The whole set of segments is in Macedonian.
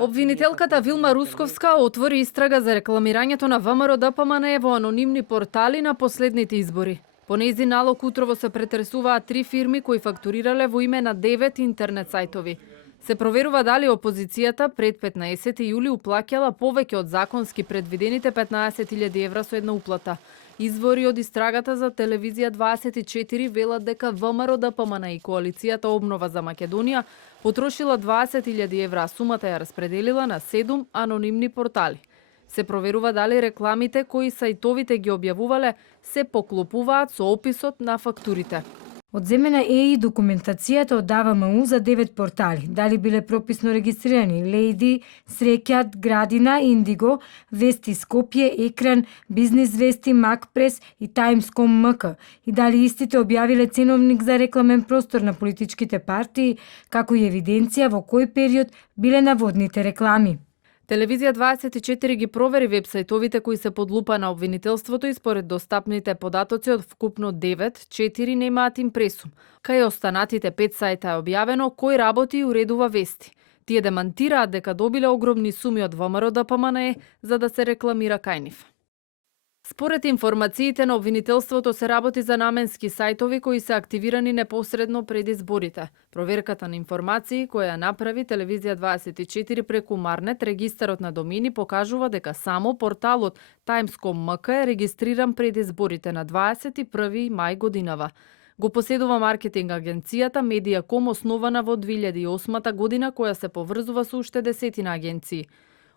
Обвинителката Вилма Русковска отвори истрага за рекламирањето на ВМРО ДПМНЕ во анонимни портали на последните избори. По нејзин налог утрово се претресуваат 3 фирми кои фактурирале во име на 9 интернет сајтови. Се проверува дали опозицијата пред 15 јули уплаќала повеќе од законски предвидените 15.000 евра со една уплата. Извори од истрагата за телевизија 24 велат дека ВМРО ДПМНЕ и коалицијата Обнова за Македонија потрошила 20.000 евра, сумата ја распределила на 7 анонимни портали. Се проверува дали рекламите кои сајтовите ги објавувале се поклопуваат со описот на фактурите. Одземена е и документацијата од АВМУ за 9 портали. Дали биле прописно регистрирани Лејди, Среќат, Градина, Индиго, Вести Скопје, Екран, Бизнис Вести, Макпрес и Таймском МК. И дали истите објавиле ценовник за рекламен простор на политичките партии, како и евиденција во кој период биле наводните реклами. Телевизија 24 ги провери вебсајтовите кои се под лупа на обвинителството и според достапните податоци од вкупно 9, 4 немаат импресум. Кај останатите 5 сајта е објавено кој работи и уредува вести. Тие демантираат дека добиле огромни суми од ВМРО ДПМНЕ за да се рекламира кај нив. Според информациите на обвинителството се работи за наменски сајтови кои се активирани непосредно пред изборите. Проверката на информации која ја направи Телевизија 24 преку Марнет, регистарот на домени покажува дека само порталот Times.com МК е регистриран пред изборите на 21 мај годинава. Го поседува маркетинг агенцијата Медиаком, основана во 2008 година, која се поврзува со уште десетина агенции.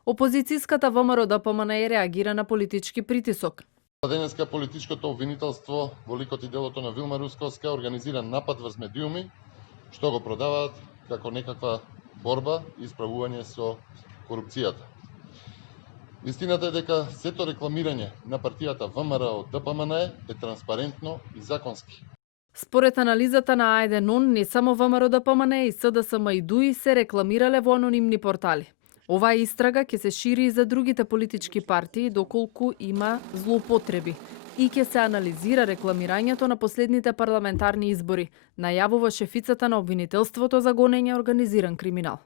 Опозицијската ВМРО ДПМНЕ реагира на политички притисок. Денеска политичкото обвинителство во ликот и делото на Вилма Русковска организира напад врз медиуми, што го продаваат како некаква борба и справување со корупцијата. Истината е дека сето рекламирање на партијата ВМРО од ДПМНЕ е транспарентно и законски. Според анализата на АЕД-НОН, не само ВМРО ДПМНЕ и СДСМ и ДУИ се рекламирале во анонимни портали. Оваа истрага ќе се шири и за другите политички партии доколку има злоупотреби и ќе се анализира рекламирањето на последните парламентарни избори, најавува шефицата на обвинителството за гонење организиран криминал.